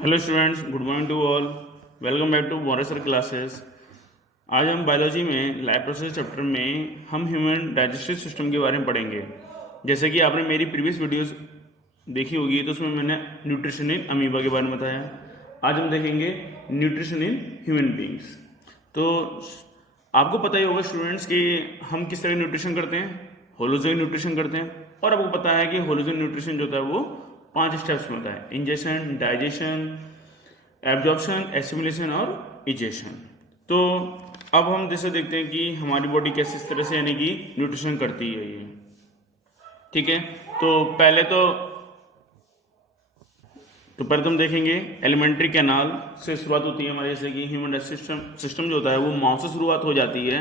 Hello students, good morning to all. Welcome back to मोरेसर classes. आज हम biology में लाइफ प्रोसेस चैप्टर में हम ह्यूमन डाइजेस्टिव सिस्टम के बारे में पढ़ेंगे। जैसे कि आपने मेरी प्रीवियस वीडियोस देखी होगी तो उसमें मैंने न्यूट्रिशन इन अमीबा के बारे में बताया। आज हम देखेंगे न्यूट्रिशन इन ह्यूमन बींग्स। तो आपको पता ही होगा स्टूडेंट्स कि हम किस तरह न्यूट्रिशन करते हैं, होलोजोइक न्यूट्रिशन करते हैं। और आपको पता है कि होलोजोइक न्यूट्रिशन जो होता है वो 5 स्टेप्स में होता है: इंजेशन, डाइजेशन, एब्जॉर्प्शन, एसिमिलेशन और इजेशन। तो अब हम जैसे देखते हैं कि हमारी बॉडी कैसे इस तरह से यानी कि न्यूट्रिशन करती है ये। ठीक है, तो पहले पहले तो हम देखेंगे एलिमेंट्री कैनाल से शुरुआत होती है हमारे। जैसे कि ह्यूमन सिस्टम जो होता है वो माउथ से शुरुआत हो जाती है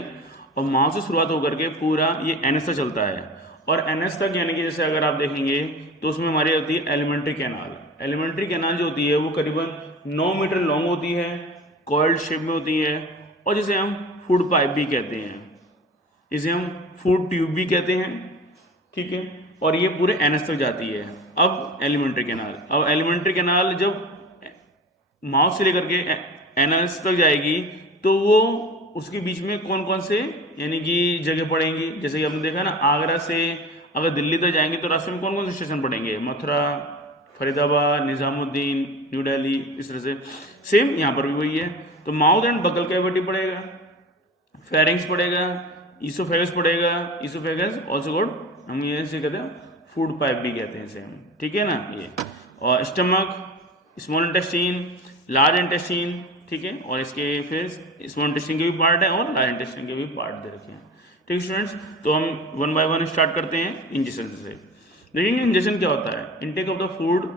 और माउथ से शुरुआत होकर के पूरा ये एनएस तक चलता है। और एनएस तक यानी कि जैसे अगर आप देखेंगे तो उसमें हमारी होती है एलिमेंट्री कैनाल। एलिमेंट्री कैनाल जो होती है वो करीबन 9 मीटर लॉन्ग होती है, कॉइल्ड शेप में होती है और जिसे हम फूड पाइप भी कहते हैं, इसे हम फूड ट्यूब भी कहते हैं। ठीक है, और ये पूरे एनएस तक जाती है। अब एलिमेंट्री कैनाल जब माउथ से लेकर के एनएस तक जाएगी तो वो उसके बीच में कौन कौन से यानी कि जगह पड़ेंगी। जैसे कि आपने देखा ना, आगरा से अगर दिल्ली तक जाएंगे तो रास्ते में कौन कौन से स्टेशन पड़ेंगे: मथुरा, फरीदाबाद, निजामुद्दीन, न्यू दिल्ली। इस तरह से सेम यहाँ पर भी वही है। तो माउथ एंड बकल कैविटी पड़ेगा, फेरिंग्स पड़ेगा, ईसोफेगस पड़ेगा। ईसोफेगस ऑल्सो कॉल्ड, हम ये से कहते हैं फूड पाइप भी कहते हैं इसे हम। ठीक है ना ये। और stomach, small intestine, large intestine. ठीक है, और इसके फिर स्मॉल इंटेस्टीन के भी पार्ट है और लार्ज इंटेस्टीन के भी पार्ट दे रखे हैं। ठीक है स्टूडेंट्स, तो हम वन बाय वन स्टार्ट करते हैं इंजेशन से। देखेंगे इंजेशन क्या होता है। Intake of the food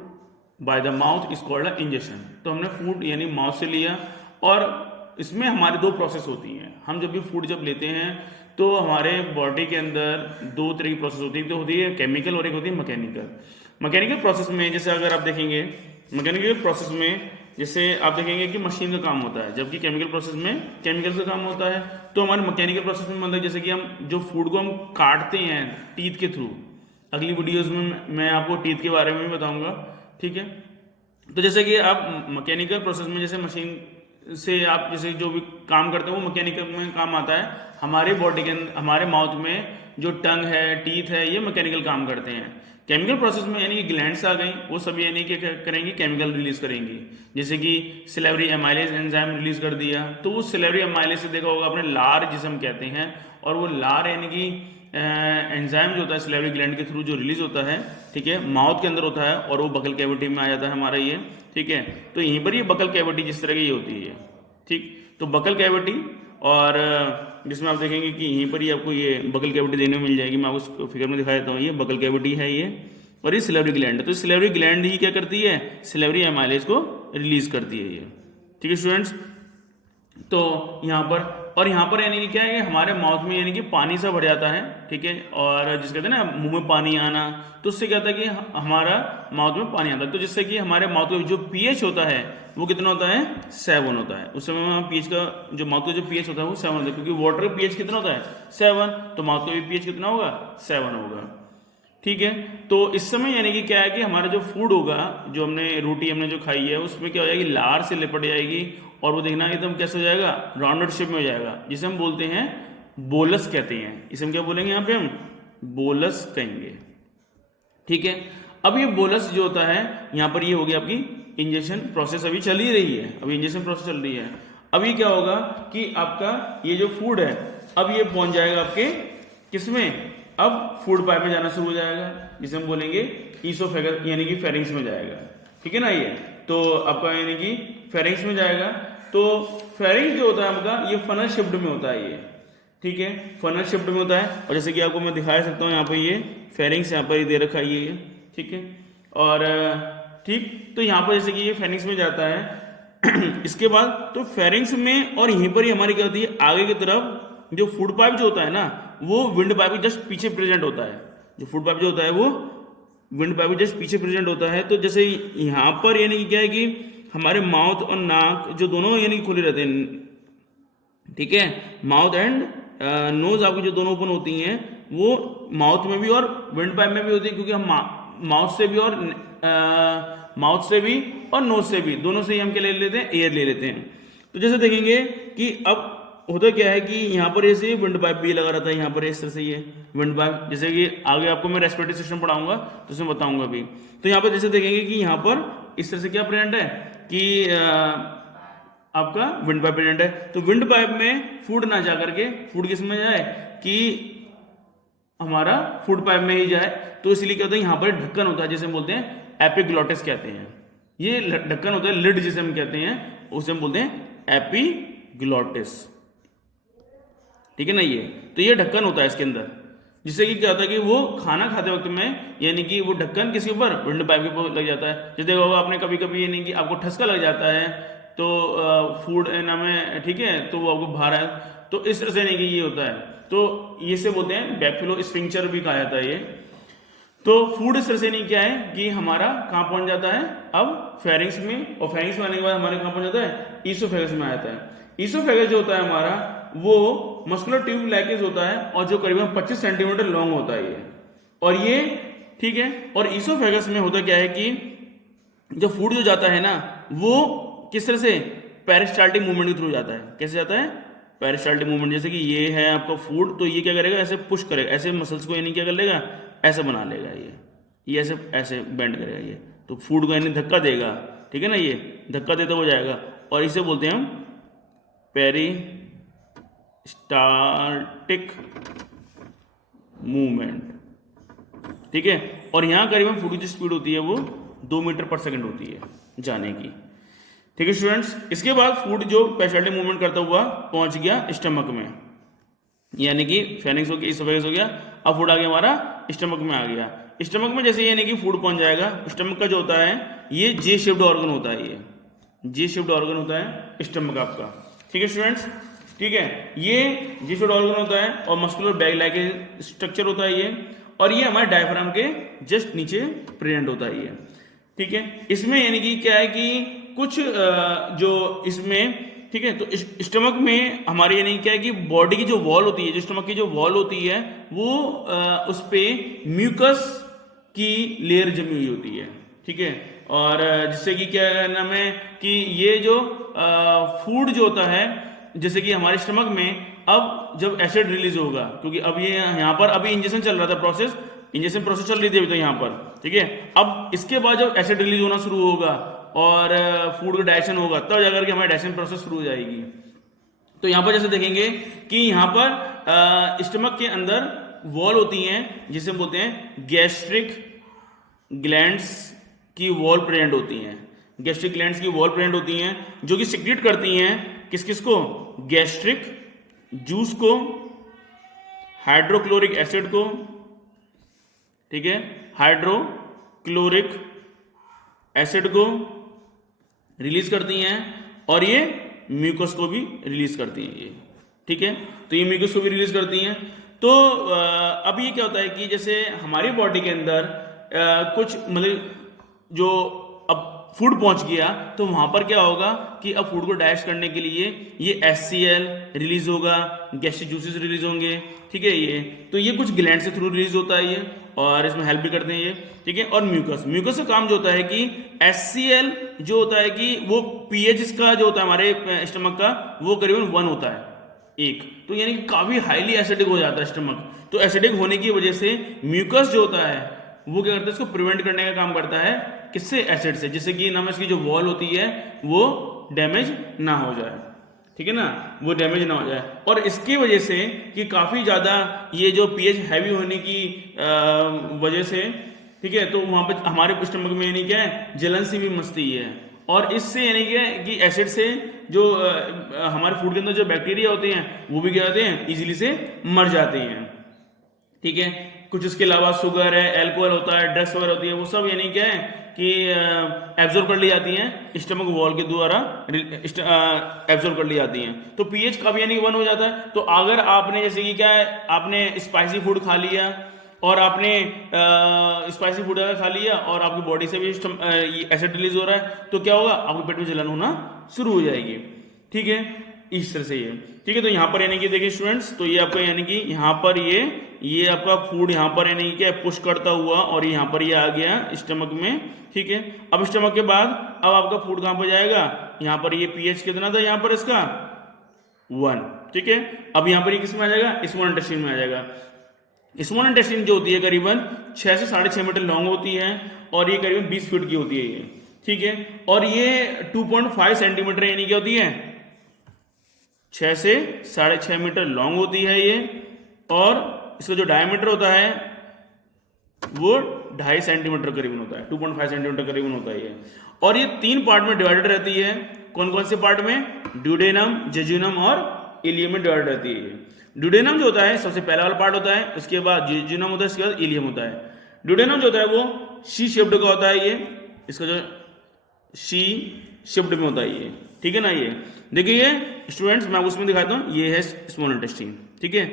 by the mouth is called ingestion. तो हमने फूड यानी माउथ से लिया और इसमें हमारी 2 प्रोसेस होती हैं। हम जब भी फूड जब लेते हैं तो हमारे बॉडी के अंदर 2 तरह की प्रोसेस होती है। तो होती है केमिकल और एक होती है मैकेनिकल। मैकेनिकल प्रोसेस में जैसे अगर आप देखेंगे, मैकेनिकल प्रोसेस में जैसे आप देखेंगे कि मशीन का काम होता है, जबकि केमिकल प्रोसेस में केमिकल का काम होता है। तो हमारे मैकेनिकल प्रोसेस में मतलब जैसे कि हम जो फूड को हम काटते हैं टीथ के थ्रू। अगली वीडियोस में मैं आपको टीथ के बारे में भी बताऊंगा। ठीक है, तो जैसे कि आप मैकेनिकल प्रोसेस में जैसे मशीन से आप जैसे जो भी काम करते हैं वो मैकेनिकल में काम आता है। हमारे बॉडी के अंदर, हमारे माउथ में जो टंग है, टीथ है, ये मैकेनिकल काम करते हैं। केमिकल प्रोसेस में यानी कि ग्लैंड्स आ गई, वो सभी यानी कि क्या करेंगी, केमिकल रिलीज करेंगी। जैसे कि सिलेवरी एमाइलेज एंजाइम रिलीज कर दिया, तो वो सिलेवरी एमाइलेज से देखा होगा आपने लार जिसे हम कहते हैं, और वो लार यानी कि एंजाइम जो होता है सिलेवरी ग्लैंड के थ्रू जो रिलीज होता है, ठीक है, माउथ के अंदर होता है और वो बकल कैविटी में आ जाता है हमारा ये। ठीक है, तो यहीं पर ये बकल कैविटी जिस तरह की ये होती है। ठीक, तो बकल कैविटी, और जिसमें आप देखेंगे कि यहीं पर ही आपको ये बकल कैविटी देखने को मिल जाएगी। मैं आपको फिगर में दिखा देता हूँ, ये बकल कैविटी है ये, और ये सिलेवरी ग्लैंड है। तो सिलेवरी ग्लैंड ही क्या करती है, सिलेवरी एमाइलेज को रिलीज करती है ये। ठीक है स्टूडेंट्स, तो यहाँ पर, और यहाँ पर यानी कि क्या है, हमारे माउथ में यानी कि पानी सा भर जाता है। ठीक है, और जिस कहते हैं ना मुंह में पानी आना, तो उससे क्या होता है कि हमारा माउथ में पानी आता है। तो जिससे कि हमारे माउथ का जो पीएच होता है वो कितना होता है, 7 होता है। उस समय में पीएच का जो माउथ का जो पीएच होता है वो 7 होता है, क्योंकि वाटर का पीएच कितना होता है, 7। तो माउथ का भी पीएच कितना होगा, 7 होगा। ठीक है, तो इस समय यानी कि क्या है कि हमारा जो फूड होगा, जो रोटी हमने जो खाई है, उसमें क्या हो जाएगी, लार से लिपट जाएगी और वो देखना एकदम कैसे हो जाएगा, राउंडेड शेप में हो जाएगा, जिसे हम बोलते हैं बोलस कहते हैं। इसे हम क्या बोलेंगे, यहाँ पे हम बोलस कहेंगे। ठीक है, अब ये बोलस जो होता है, यहाँ पर ये हो गया आपकी इंजेक्शन प्रोसेस अभी चल ही रही है, अभी इंजेक्शन प्रोसेस चल रही है। अभी क्या होगा कि आपका ये जो फूड है अब ये पहुंच जाएगा आपके किसमें, अब फूड पाइप में जाना शुरू हो जाएगा, जिसे हम बोलेंगे ईसोफेगस यानी कि फेरिंग्स में जाएगा। ठीक है ना, ये तो आपका यानी कि फेरिंग्स में जाएगा। तो फेरिंग्स जो होता है आपका, ये फनल शेप्ड में होता है ये। ठीक है, फनल शेप्ड में होता है, और जैसे कि आपको मैं दिखा सकता हूँ यहाँ पे ये फेरिंग्स यहाँ पर ही दे रखा है ये। ठीक है, और ठीक, तो यहाँ पर जैसे कि ये फेरिंग्स में जाता है इसके बाद तो फेरिंग्स में, और यहीं पर ही हमारी क्या होती है, आगे की तरफ जो फूड पाइप जो होता है ना, वो विंड पाइप जस्ट पीछे प्रेजेंट होता है। जो फूड पाइप जो होता है वो विंड पाइप जस्ट पीछे प्रेजेंट होता है। तो जैसे यहाँ पर यानी कि क्या है कि हमारे माउथ और नाक जो दोनों यानी कि खुले रहते हैं। ठीक है, माउथ एंड नोज आपकी जो दोनों ओपन होती हैं, वो माउथ में भी और विंड पाइप में भी होती है, क्योंकि हम माउथ से भी और माउथ से भी और नोज से भी, दोनों से ही हम क्या ले लेते हैं, एयर ले लेते हैं। तो जैसे देखेंगे कि अब होता क्या है कि यहाँ पर ऐसे विंड पाइप भी लगा रहता है, यहाँ पर इस तरह से ये विंड पाइप, जैसे कि आगे आपको मैं रेस्पिरेटरी सिस्टम पढ़ाऊंगा तो उसमें बताऊंगा भी। तो यहाँ पर जैसे देखेंगे कि यहाँ पर इस तरह से क्या प्रेजेंट है कि आपका विंड पाइप प्रेजेंट है। तो विंड पाइप में फूड ना जा करके, फूड किस में जाए कि हमारा फूड पाइप में ही जाए, तो इसलिए क्या होता है यहाँ पर ढक्कन होता है जिसे हम बोलते हैं एपिग्लॉटिस कहते हैं। ये ढक्कन होता है, लिड जिसे हम कहते हैं, उसे हम बोलते हैं एपिग्लॉटिस, ठीक है ना। ये तो ये ढक्कन होता है इसके अंदर, जिससे कि क्या होता है कि वो खाना खाते वक्त में यानी कि वो ढक्कन किसके ऊपर, विंड पाइप के ऊपर लग जाता है। जैसे देखा होगा आपने कभी कभी यानी कि आपको ठसका लग जाता है तो फूड ना में, ठीक है, तो वो आपको बाहर है, तो इस तरह से नहीं कि ये होता है। तो ये से बोलते हैं बैकफ्लो स्फिंक्टर भी कहा जाता है ये। तो फूड इस तरह से नहीं क्या है कि हमारा कहाँ पहुंच जाता है अब फेरिंग्स में, और फेरिंग्स में आने के बाद हमारे कहाँ पहुंच जाता है, ईसोफेगस में आ जाता है। ईसोफेगस जो होता है हमारा वो मस्कुलर ट्यूब लैकेज होता है और जो करीबन 25 सेंटीमीटर लॉन्ग होता है ये, और ये ठीक है। और ईसोफेगस में होता क्या है कि जो फूड जो जाता है ना वो किस तरह से, पेरिस्टाल्टिक मूवमेंट के थ्रू जाता है। कैसे जाता है, पेरिस्टाल्टिक मूवमेंट। जैसे कि ये है आपका फूड, तो ये क्या करेगा, ऐसे पुश करेगा, ऐसे मसल्स को यानी क्या कर लेगा, ऐसे बना लेगा, ये ऐसे ऐसे बेंड करेगा ये, तो फूड को यानी धक्का देगा, ठीक है ना, ये धक्का देता हो जाएगा, और इसे बोलते हैं हम पेरिस्टाल्टिक मूवमेंट, ठीक है। और यहाँ करीबन फूड की जो स्पीड होती है वो 2 मीटर पर सेकंड होती है जाने की, ठीक है स्टूडेंट्स। इसके बाद फूड जो पेरिस्टाल्टिक मूवमेंट करता हुआ पहुंच गया स्टमक में, यानी कि फेरिंग्स हो गया, ईसोफेगस हो गया, अब फूड आ गया हमारा स्टमक में आ गया। स्टमक में जैसे यानी कि फूड पहुंच जाएगा, स्टमक का जो होता है ये जे शेप्ड ऑर्गन होता है, ये जे शेप्ड ऑर्गन होता है स्टमक आपका, ठीक है स्टूडेंट्स, ठीक है। ये जे शेप्ड ऑर्गन होता है और मस्कुलर बैग लाइक स्ट्रक्चर होता है ये, और ये हमारे डायफ्राम के जस्ट नीचे प्रेजेंट होता है ये, ठीक है। इसमें यानी कि क्या है कि कुछ जो इसमें, ठीक है, तो स्टमक में हमारे यानी क्या है कि बॉडी की जो वॉल होती है, जो स्टमक की जो वॉल होती है वो उस पे म्यूकस की लेयर जमी हुई होती है, ठीक है। और जिससे कि क्या नाम है कि ये जो फूड जो होता है, जैसे कि हमारे स्टमक में अब जब एसिड रिलीज होगा, क्योंकि अब ये यहाँ पर अभी इंजेक्शन चल रहा था, इंजेक्शन प्रोसेस चल रही थी अभी तो यहाँ पर, ठीक है। अब इसके बाद जब एसिड रिलीज होना शुरू होगा और फूड का डाइजेशन होगा, तब जाकर के हमारी डाइजेशन प्रोसेस शुरू हो जाएगी। तो यहाँ पर जैसे देखेंगे कि यहाँ पर स्टमक के अंदर वॉल होती हैं जिसे हम बोलते हैं गैस्ट्रिक ग्लैंड्स की वॉल प्रेजेंट होती हैं, गैस्ट्रिक ग्लैंड्स की वॉल प्रेजेंट होती हैं जो कि सिक्रीट करती हैं किस किस को, गैस्ट्रिक जूस को, हाइड्रोक्लोरिक एसिड को, ठीक है, हाइड्रोक्लोरिक एसिड को रिलीज करती हैं, और ये म्यूकस को भी रिलीज करती हैं ये, ठीक है। तो ये म्यूकस को भी रिलीज करती हैं। तो अब ये क्या होता है कि जैसे हमारी बॉडी के अंदर कुछ मतलब जो अब फूड पहुंच गया, तो वहां पर क्या होगा कि अब फूड को डाइजेस्ट करने के लिए ये HCl रिलीज होगा, गैस्ट्रिक जूसेस रिलीज होंगे, ठीक है। ये तो ये कुछ ग्लैंड से थ्रू रिलीज होता है ये, और इसमें हेल्प भी करते हैं ये, ठीक है। और म्यूकस का काम जो होता है कि HCl जो होता है कि वो pH इसका जो होता है हमारे स्टमक का वो करीबन 1 होता है, 1, तो यानी कि काफी हाईली एसिडिक हो जाता है स्टमक। तो एसिडिक होने की वजह से म्यूकस जो होता है वो क्या करता है, इसको प्रिवेंट करने का काम करता है, किससे, एसिड से, जिससे कि नमक की जो वॉल होती है वो डैमेज ना हो जाए, ठीक है ना, वो डैमेज ना हो जाए। और इसकी वजह से कि काफी ज्यादा ये जो pH हैवी होने की वजह से, ठीक है, तो वहां पर हमारे स्टमक में यानी क्या है, जलन सी भी मचती है, और इससे यानी क्या है कि एसिड से जो हमारे फूड के अंदर जो बैक्टीरिया होते हैं वो भी क्या होते हैं, इजीली से मर जाते हैं, ठीक है। कुछ इसके अलावा शुगर है, अल्कोहल होता है, ड्रग्स वगैरह होती है, वो सब यानी क्या है कि एब्जॉर्ब कर ली जाती हैं स्टमक वॉल के द्वारा, एब्जॉर्ब कर ली जाती हैं। तो pH का भी यानी 1 हो जाता है। तो अगर आपने जैसे कि क्या है, आपने स्पाइसी फूड खा लिया और आपने स्पाइसी फूड खा लिया और आपकी बॉडी से भी एसिड रिलीज हो रहा है, तो क्या होगा, आपके पेट में जलन होना शुरू हो जाएगी, ठीक है। इस तरह से ये, ठीक है। तो यहाँ पर यानी कि देखिए स्टूडेंट्स, तो ये आपका यानी कि यहाँ पर ये आपका फूड यहाँ पर यानी कि क्या पुश करता हुआ और यहाँ पर ये आ गया स्टमक में, ठीक है। अब स्टमक के बाद अब आपका फूड कहाँ पर जाएगा, यहाँ पर ये पीएच कितना था यहाँ पर इसका 1, ठीक है। अब यहाँ पर ये किस में आ जाएगा, स्मॉल इंटेस्टाइन में आ जाएगा। स्मॉल इंटेस्टाइन जो होती है करीबन 6 से 6.5 मीटर लॉन्ग होती है और ये करीबन 20 फीट की होती है ये, ठीक है। और ये 2.5 सेंटीमीटर यानी क्या होती है, 6 से 6.5 मीटर लॉन्ग होती है ये, और इसका जो डायमीटर होता है वो 2.5 सेंटीमीटर करीबन होता है, 2.5 सेंटीमीटर करीबन होता है ये। और ये 3 पार्ट में डिवाइडेड रहती है। कौन कौन से पार्ट में, ड्यूडेनम, जेजुनम और इलियम में डिवाइड रहती है ये। ड्यूडेनम जो होता है सबसे पहला वाला पार्ट होता है, उसके बाद जेजुनम होता है, उसके बाद इलियम होता है। ड्यूडेनम जो होता है वो सी शेप्ड का होता है ये, इसका जो सी शेप्ड में होता है ये, ठीक है ना। ये देखिए ये स्टूडेंट्स मैं उसमें दिखाता हूँ, ये है स्मॉल इंटेस्टाइन, ठीक है।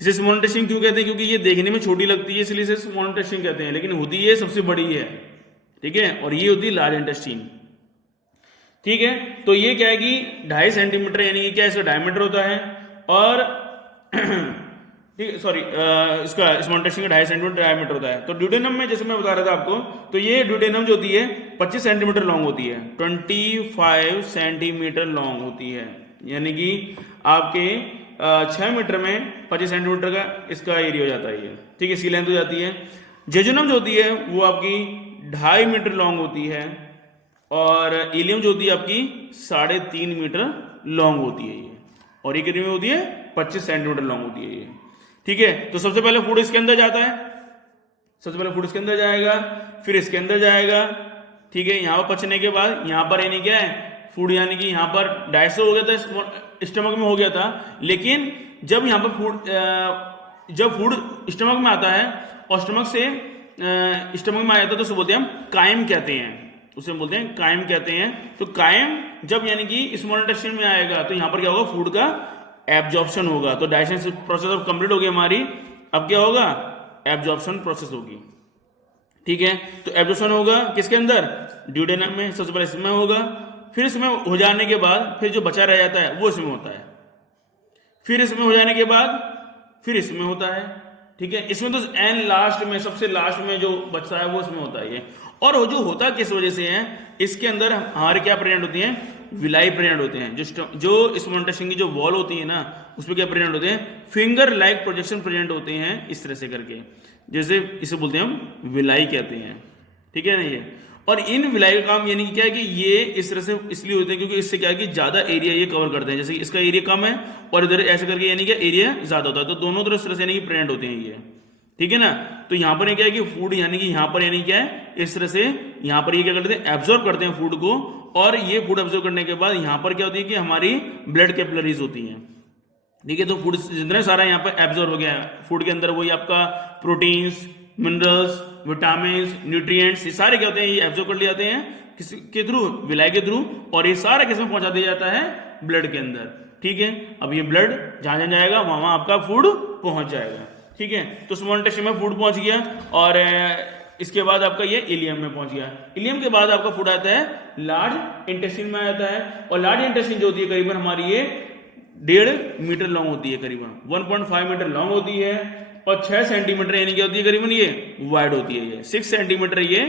इसे स्मॉल इंटेस्टाइन क्यों कहते हैं, क्योंकि ये देखने में छोटी लगती है इसलिए इसे स्मॉल इंटेस्टाइन कहते हैं, लेकिन होती ये सबसे बड़ी है, ठीक है। और ये होती है लार्ज इंटेस्टाइन, ठीक है। तो ये क्या है कि 2.5 सेंटीमीटर यानी कि क्या इसका डायमीटर होता है, और ठीक है सॉरी इसका स्मॉल इंटेस्टाइन का 2.5 सेंटीमीटर डायमीटर होता है। तो ड्यूडेनम में जैसे मैं बता रहा था आपको, तो ये ड्यूडेनम जो होती है 25 सेंटीमीटर लॉन्ग होती है, 25 सेंटीमीटर लॉन्ग होती है, यानी कि आपके 6 मीटर में 25 सेंटीमीटर का इसका एरिया हो जाता है ये, ठीक है, इसकी लेंथ हो जाती है। जेजुनम जो होती है वो आपकी 2.5 मीटर लॉन्ग होती है, और इलियम जो होती है आपकी 3.5 मीटर लॉन्ग होती है ये, और ये कितनी होती है 25 सेंटीमीटर लॉन्ग होती है ये, ठीक है। तो सबसे पहले फूड इसके अंदर जाता है, सबसे पहले फूड इसके अंदर जाएगा, फिर इसके अंदर जाएगा, ठीक है। यहाँ पर पचने के बाद यहाँ पर यानी क्या है फूड, यानी कि यहाँ पर 250 हो गया था, स्टमक में हो गया था, लेकिन जब यहाँ पर फूड जब फूड स्टमक में आता है और स्टमक से स्टमक में आ जाता है तो उसे बोलते हैं हम कायम कहते हैं, उसे बोलते हैं कायम कहते हैं। तो कायम जब यानी कि स्मॉल इंटेस्टाइन में आएगा तो यहाँ पर क्या होगा, फूड का एब्जॉर्प्शन होगा। तो डाइजेशन प्रोसेस अब कंप्लीट हो गई हमारी, अब क्या होगा, एब्जॉर्प्शन प्रोसेस होगी, ठीक है। तो एब्जॉर्प्शन होगा किसके अंदर, ड्यूडेनम में, सबसे पहले इसमें होगा, फिर इसमें हो जाने के बाद फिर जो बचा रह जाता है वो इसमें होता है, फिर इसमें हो जाने के बाद फिर इसमें होता है, ठीक है। इसमें तो एंड लास्ट में, सबसे लास्ट में जो बचता है वो इसमें होता है ये। और वो जो होता किस वजह से है, इसके अंदर हमारे क्या प्रेजेंट होती हैं, विलाई प्रेजेंट होते हैं। जो स्मॉल इंटेस्टाइन की जो वॉल होती है ना, उसमें क्या प्रेजेंट होते हैं, फिंगर लाइक प्रोजेक्शन प्रेजेंट होते हैं, इस तरह से करके, जैसे इसे बोलते हैं हम विलाई कहते हैं, ठीक है ना ये। और इन विलाई का काम यानी कि क्या है कि ये इस तरह से इसलिए होते हैं क्योंकि इससे क्या है कि ज्यादा एरिया ये कवर करते हैं, जैसे कि इसका एरिया कम है और इधर ऐसे करके यानी कि एरिया ज्यादा होता है, तो दोनों तरफ इस तरह से यानी कि प्रेजेंट होते हैं ये, ठीक है ना। तो यहाँ पर क्या है कि फूड यानी कि यहाँ पर यानी क्या है, इस तरह से यहाँ पर ये क्या करते हैं, एब्जॉर्ब करते हैं फूड को, और ये फूड एब्जॉर्ब करने के बाद यहाँ पर क्या होती है कि हमारी ब्लड कैपिलरीज होती हैं, ठीक है। तो फूड जितना सारा यहाँ पर एब्जॉर्ब हो गया फूड के अंदर, वही आपका प्रोटीन्स, मिनरल्स, विटामिन, न्यूट्रिएंट्स, ये सारे क्या होते हैं, ये एब्जॉर्ब कर लिए जाते हैं किसके थ्रू, विलाई के थ्रू, और ये सारा किसमें पहुंचा दिया जाता है, ब्लड के अंदर, ठीक है। अब ये ब्लड जहां जहां जाएगा वहां आपका फूड पहुंच जाएगा, ठीक है। तो स्मॉल इंटेस्टाइन में फूड पहुंच गया, और इसके बाद आपका ये इलियम में पहुंच गया। इलियम के बाद आपका फूड आता है लार्ज इंटेस्टाइन में आता है, और लार्ज इंटेस्टाइन जो होती है करीबन हमारी ये 1.5 मीटर लॉन्ग होती है, करीबन 1.5 मीटर लॉन्ग होती है, और 6 सेंटीमीटर यानी क्या होती है करीबन ये वाइड होती है, ये 6 सेंटीमीटर ये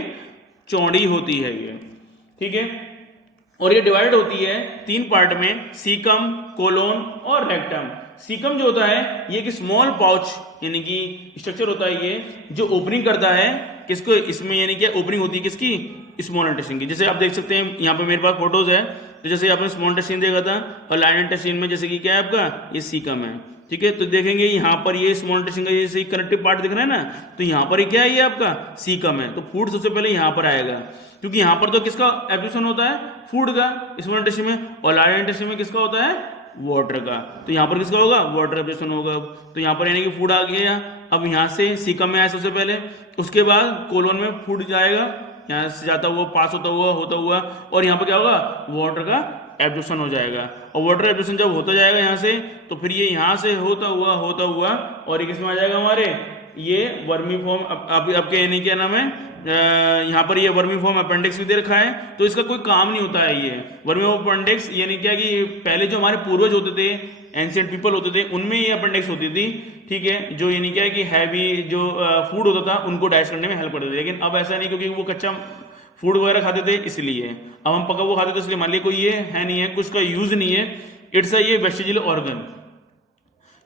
चौड़ी होती है ये, ठीक है। और ये डिवाइड होती है 3 पार्ट में, सीकम, कोलोन और रेक्टम। सीकम जो होता है ये एक स्मॉल पाउच यानी कि स्ट्रक्चर होता है ये, जो ओपनिंग करता है किसको, इसमें यानी क्या ओपनिंग होती है किसकी, स्मॉल इंटेस्टाइन की। जैसे आप देख सकते हैं यहाँ पे मेरे पास फोटोज है, तो जैसे आपने स्मॉल इंटेस्टाइन देखा था, और लार्ज इंटेस्टाइन में जैसे कि क्या है आपका ये सीकम है, ठीक है। तो देखेंगे यहाँ पर ये स्मॉल इंटेस्टाइन का ये कनेक्टिव पार्ट दिख रहा है ना, तो यहाँ पर ये क्या है, ये आपका सीकम है। तो फूड सबसे पहले यहाँ पर आएगा, क्योंकि यहाँ पर तो किसका एब्जॉर्प्शन होता है, फूड का, स्मॉल इंटेस्टाइन में, और लार्ज इंटेस्टाइन में किसका होता है, वाटर का। तो यहाँ पर किसका होगा, वाटर एब्जॉर्प्शन होगा। तो यहाँ पर यानी कि फूड आ गया, अब यहाँ से सीकम में आया सबसे पहले, उसके बाद कोलोन में फूड जाएगा, यहाँ से जाता हुआ पास होता हुआ, और यहाँ पर क्या होगा, वाटर का एब्जॉर्प्शन हो जाएगा। और वाटर एब्जॉर्प्शन जब होता जाएगा यहाँ से, तो फिर ये यहाँ से होता हुआ और ये किसमें आ जाएगा, हमारे ये वर्मीफॉर्म आपके यानी क्या नाम है, यहाँ पर ये वर्मीफॉर्म अपेंडिक्स भी दे रखा है, तो इसका कोई काम नहीं होता है। ये वर्मीफॉर्म अपेंडिक्स यानी क्या कि पहले जो हमारे पूर्वज होते थे, एंशिएंट पीपल होते थे, उनमें ये अपेंडिक्स होती थी, ठीक है, जो यानी क्या है कि हैवी जो फूड होता था उनको डाइजेस्ट करने में हेल्प करते थे। लेकिन अब ऐसा नहीं, क्योंकि वो कच्चा फूड वगैरह खाते थे इसलिए। अब हम पका वो खाते थे इसलिए मान लीजिए कोई ये है नहीं है, कुछ का यूज नहीं है, इट्स अ ये वेस्टिजियल ऑर्गन,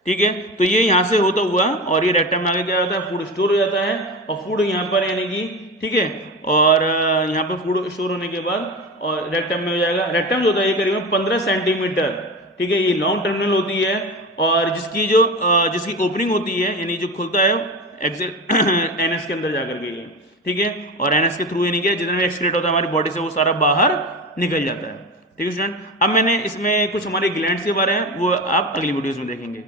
ठीक है। तो ये यहाँ से होता हुआ और ये रेक्टम में आगे क्या होता है, फूड स्टोर हो जाता है, और फूड यहाँ पर यानी कि, ठीक है, और यहाँ पे फूड स्टोर होने के बाद और रेक्टम में हो जाएगा। रेक्टम जो होता है ये करीबन 15 सेंटीमीटर, ठीक है, ये लॉन्ग टर्मिनल होती है, और जिसकी ओपनिंग होती है यानी जो खुलता है एग्जिट एनएस के अंदर जाकर के ये, ठीक है, और एनएस के थ्रू यानी कि जितना भी एक्सक्रीट होता है हमारी बॉडी से वो सारा बाहर निकल जाता है, ठीक है स्टूडेंट। अब मैंने इसमें कुछ हमारे ग्लैंड्स के बारे में वो आप अगली वीडियोस में देखेंगे।